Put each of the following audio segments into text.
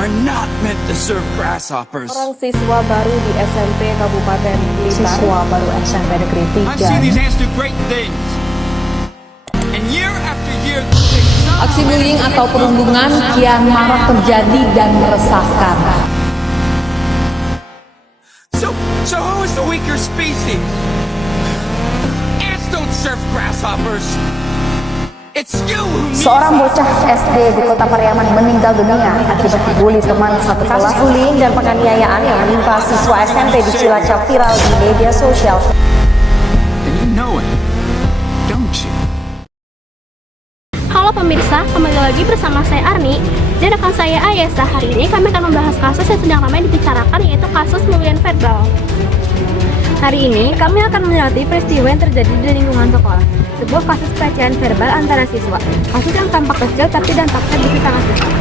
are not meant to serve grasshoppers. Orang siswa baru di SMP Kabupaten Blitar. Siswa baru SMP Negeri I've seen 3. these ants do great things. And year after year, they Aksi bullying atau perundungan kian marak terjadi dan meresahkan. So who is the weaker species? Ants don't serve grasshoppers. It's you who needs Seorang bocah SD di Kota Pariaman meninggal dunia akibat dibully teman satu kelas. Kasus bullying dan penganiayaan yang menimpa siswa SMP di Cilacap viral di media sosial. And you know it, don't you? Halo pemirsa, kembali lagi bersama saya Arni dan rekan saya Ayesa. Hari ini kami akan membahas kasus yang sedang ramai dibicarakan, yaitu kasus bullying verbal. Hari ini kami akan menyoroti peristiwa yang terjadi di lingkungan sekolah, sebuah kasus pelecehan verbal antara siswa. Kasus yang tampak kecil tapi dampaknya bisa sangat besar.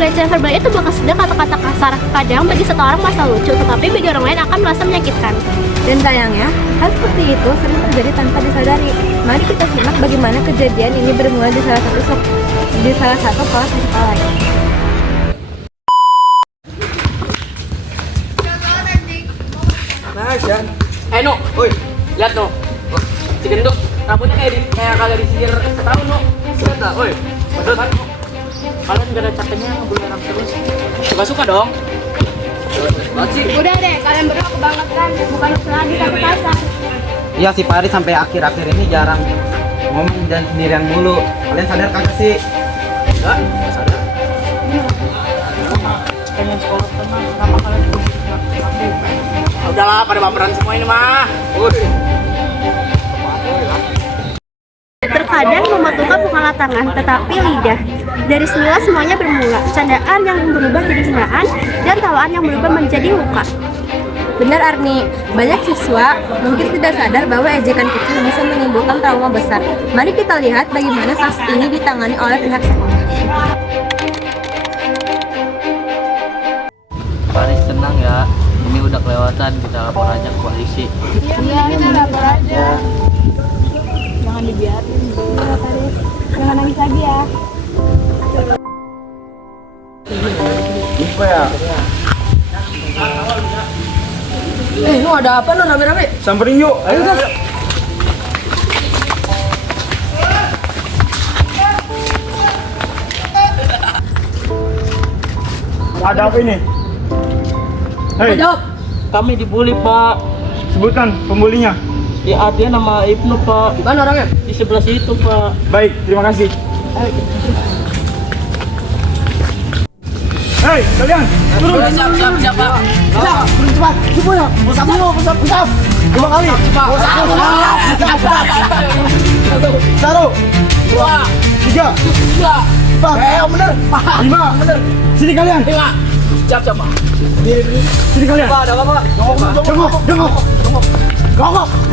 Pelecehan verbal itu bukan sekedar kata-kata kasar, kadang bagi seseorang merasa lucu, tetapi bagi orang lain akan merasa menyakitkan. Dan sayangnya, hal seperti itu sering terjadi tanpa disadari. Mari kita simak bagaimana kejadian ini bermula di salah satu kelas di sekolah. No, woi, lihat no, si gendut, rambutnya kayak kagak disisir setahun no, lihat tak, woi, betul kan? Kalian gak ada capeknya ngebully orang terus, suka dong. Udah deh, kalian berdua kebangetan, bukan lagi satu kasar. Iya si Paris sampai akhir-akhir ini jarang ngomong dan sendirian mulu. Kalian sadar kagak sih? Enggak sadar. Pengen sekolah tenang, kenapa kalian terus udahlah, pada baperan semua ini mah. Terkadang membutuhkan bukanlah tangan, tetapi lidah. Dari sinilah semuanya bermula, candaan yang berubah jadi hinaan, dan tawaan yang berubah menjadi luka. Benar Arni, banyak siswa mungkin tidak sadar bahwa ejekan kecil bisa menimbulkan trauma besar. Mari kita lihat bagaimana kasus ini ditangani oleh pihak sekolah. Paris tenang ya, ini udah kelewatan, kita lapor aja ke polisi. Iya, kita lapor aja. Jangan dibiarin, Paris. Jangan nangis lagi ya. Lupa ya. Ini ada apa no rame-rame? Samperin yuk. Ayo guys. Ada apa ini? Hei, Kami dibully pak, sebutkan pembulinya. di Adian sama Ibnu pak, Di mana orangnya? di sebelah situ pak. Baik, terima kasih. Hei, kalian turun. Siap pak. Turun cepat. Coba ya. Pusat. 2 kali. Satu. 2. 3. 4. Bener. 5. Bener. Sini kalian. Siap pak. Sini kalian. Pak, ada apa pak?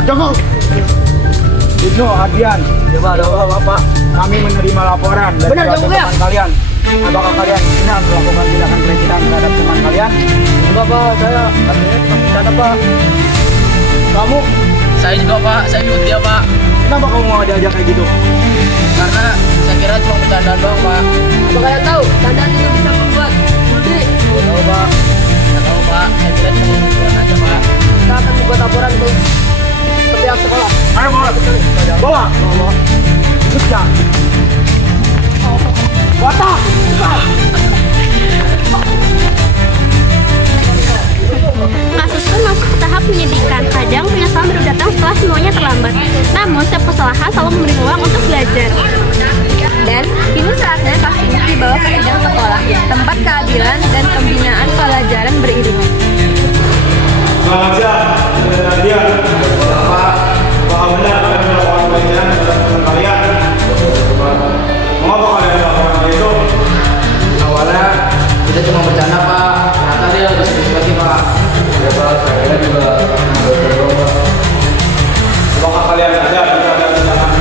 Jongkok. Ibnu, Adian. Coba ada apa pak? Kami menerima laporan dari teman kalian. Apakah kalian benar melakukan tindakan pelecehan terhadap teman kalian? Enggak pak, saya katanya cuma bercanda pak. Kamu, Saya juga pak, saya ikut dia pak. kenapa kamu mau diajak kayak gitu? Karena saya kira cuma bercanda doang pak. Apa kalian tahu? Candaan itu bisa membuat bully. Nggak tahu pak. Nggak tahu pak, saya kira cuma bercanda aja pak. Kita akan membuat laporan ke pihak sekolah. Ayo bawa. Kerja. Watak. Kasus pun masuk ke tahap menyedihkan. Kadang penyesalan baru datang setelah semuanya terlambat. Namun setiap kesalahan selalu memberi ruang untuk belajar. Dan kini saatnya kasus ini dibawa ke sidang sekolah, tempat keadilan dan pembinaan pelajaran beriringan. Selamat siang, dengan Adian. Apakah benar kalian melakukan pelecehan terhadap teman kalian? Mengapa kalian melakukan hal itu? Awalnya kita cuma bercanda pak. Ternyata dia udah serius lagi pak. Ya pak, saya kira juga berdoa. Apakah kalian sadar jika ada tindakan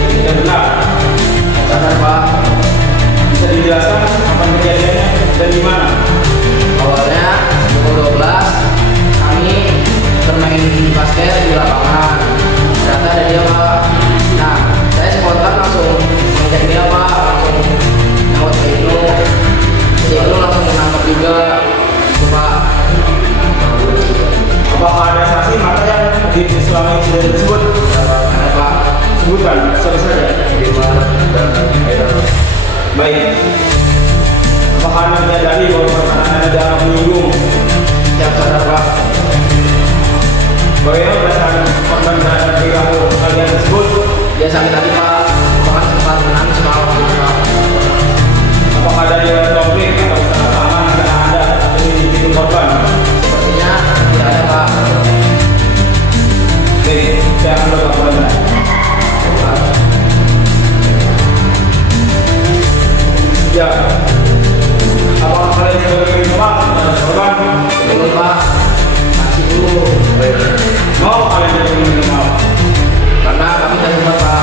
yang tidak benar? Sadar pak. Bisa dijelaskan kapan kejadiannya dan di mana? Awalnya pukul 12 kami bermain basket di lapangan. Ternyata ada dia pak. Nah, saya spontan langsung mengajak dia pak, langsung nyawat ke Ibnu. Si Ibnu langsung Apakah Anda menyadari bahwa perkataan Anda dianggap menyinggung? Siap sadar Pak. Bagaimana perasaan korban terhadap perilaku kalian tersebut? Dia sakit hati Pak, bahkan sempat menangis Pak waktu itu Pak. Apakah ada riwayat konflik atau kesalahpahaman antara Anda dengan individu korban? Sepertinya tidak ada Pak. Oke, saya akan melakukan Anda. Ya, apakah kalian sudah meminta maaf kepada korban? Betul Pak, kasih dulu. Mau kalian tidak meminta maaf? Karena kami tidak sempat Pak.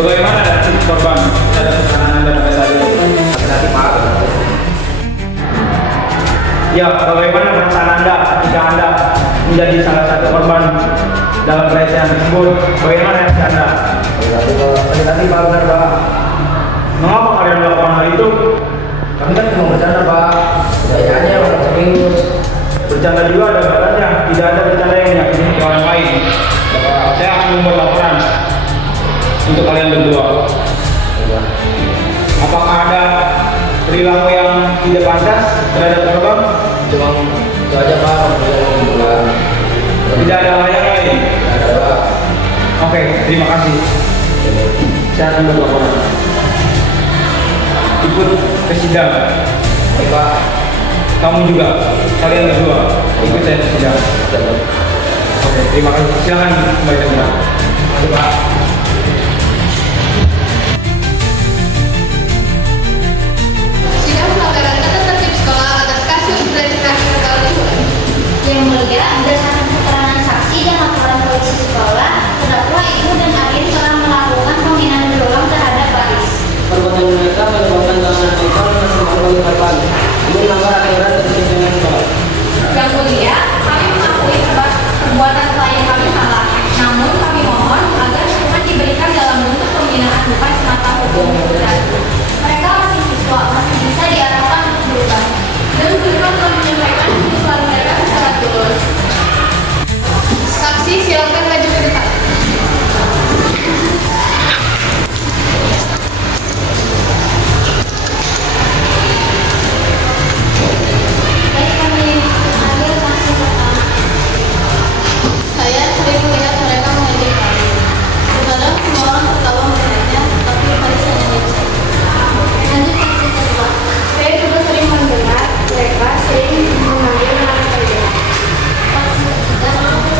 Bagaimana reaksi korban terhadap perkataan Anda pada saat itu? Sakit hati Pak. Ya, bagaimana perasaan Anda ketika Anda menjadi salah satu korban dalam pelecehan tersebut? Bagaimana reaksi Anda? Sakit hati Pak, benar Pak. Mengapa kalian melakukan hal itu? Kami kan cuma bercanda Pak. Pertanyaannya orang serius. Bercanda juga ada batasnya, tidak ada bercanda yang menyakiti orang lain. Saya akan membuat laporan untuk kalian berdua. Apakah ada perilaku yang tidak pantas terhadap korban? Cuma itu aja Pak. Tidak ada hal yang lain? Tidak ada Pak. Oke, terima kasih. Saya akan membuat laporan. Ikut ke sidang. Baik Pak. Kamu juga, kalian berdua ikut saya ke sidang. Oke, terima kasih. Silakan kembali ke sidang. Baik Pak. Sidang pelanggaran tata tertib sekolah atas kasus pelecehan seksual lingkungan. Yang mulia, berdasarkan keterangan saksi dan laporan polisi sekolah, terdakwa Ibu dan Arin telah melakukan penghinaan berulang terhadap Paris. Perbuatan mereka menyebabkan tahanan seksual dan mempengaruhi korban. Ini melanggar aturan kedisiplinan sekolah. Yang mulia, kami mengakui perbuatan klien kami salah. Namun kami mohon agar hukuman diberikan dalam bentuk pembinaan bukan semata hukum berat. Mereka masih siswa, masih bisa diarahkan untuk berubah. Dan mereka telah menyampaikan kebutuhan mereka secara tulus. Saksi silakan maju ke depan. Baik, kami ambil saksi pertama. Saya sering melihat mereka mengejek kami. Terkadang semua orang tertawa melihatnya, tapi Paris hanya diam saja. Lanjut saksi kedua. Saya juga sering mendengar mereka sering memanggil nama saya. Saksi ketiga.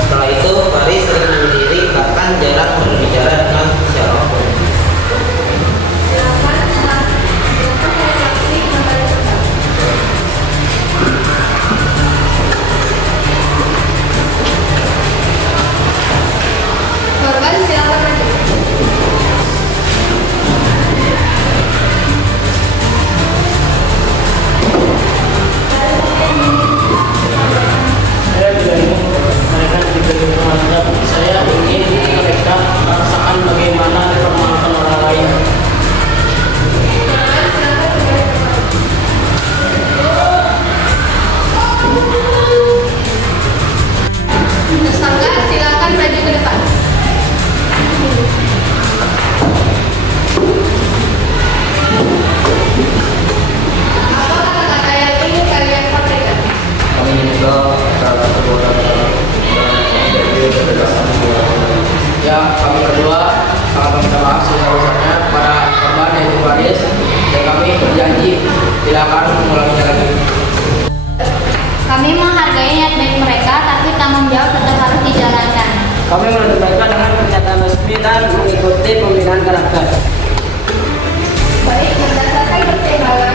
Setelah itu, Faris sering berdiri bahkan jarang berbicara dengan siapapun. Silakan saksi kembali cepat. Korban silakan maju. Saya tidak ingin mereka diberi hukuman. Saya ingin mereka merasakan bagaimana permaafan orang lain. Korban silakan kembali cepat. Tersangka silakan maju ke depan. Apa kata-kata yang ingin kalian sampaikan? Kami menyesal atas perbuatan ya, kami berdua sangat meminta maaf sebesar-besarnya kepada korban yaitu Faris, dan kami berjanji tidak akan mengulanginya lagi. Kami menghargai niat baik mereka, tapi tanggung jawab tetap harus dijalankan. Kami menuntut mereka dengan pernyataan resmi dan mengikuti pembinaan karakter. Baik, berdasarkan pertimbangan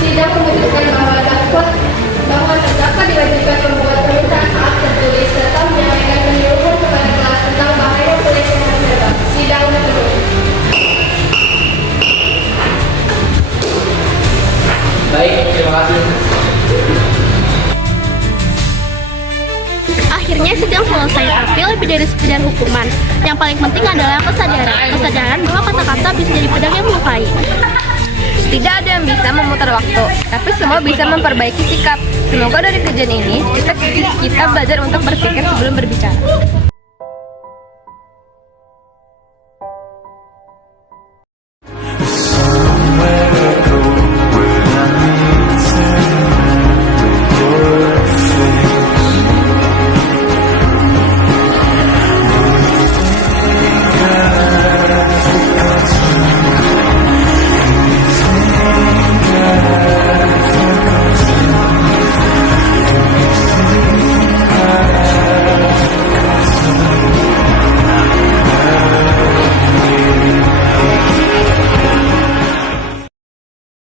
sidang memutuskan bahwa terdakwa diwajibkan membuat permintaan maaf tertulis serta menyampaikan penyuluhan kepada kelas tentang bahaya pelecehan verbal. Sidang ditutup. Baik, terima kasih. Akhirnya sidang selesai, tapi lebih dari sekedar hukuman. Yang paling penting adalah kesadaran bahwa kata-kata bisa jadi pedang yang melukai. Tidak ada yang bisa memutar waktu, tapi semua bisa memperbaiki sikap. Semoga dari kejadian ini kita belajar untuk berpikir sebelum berbicara.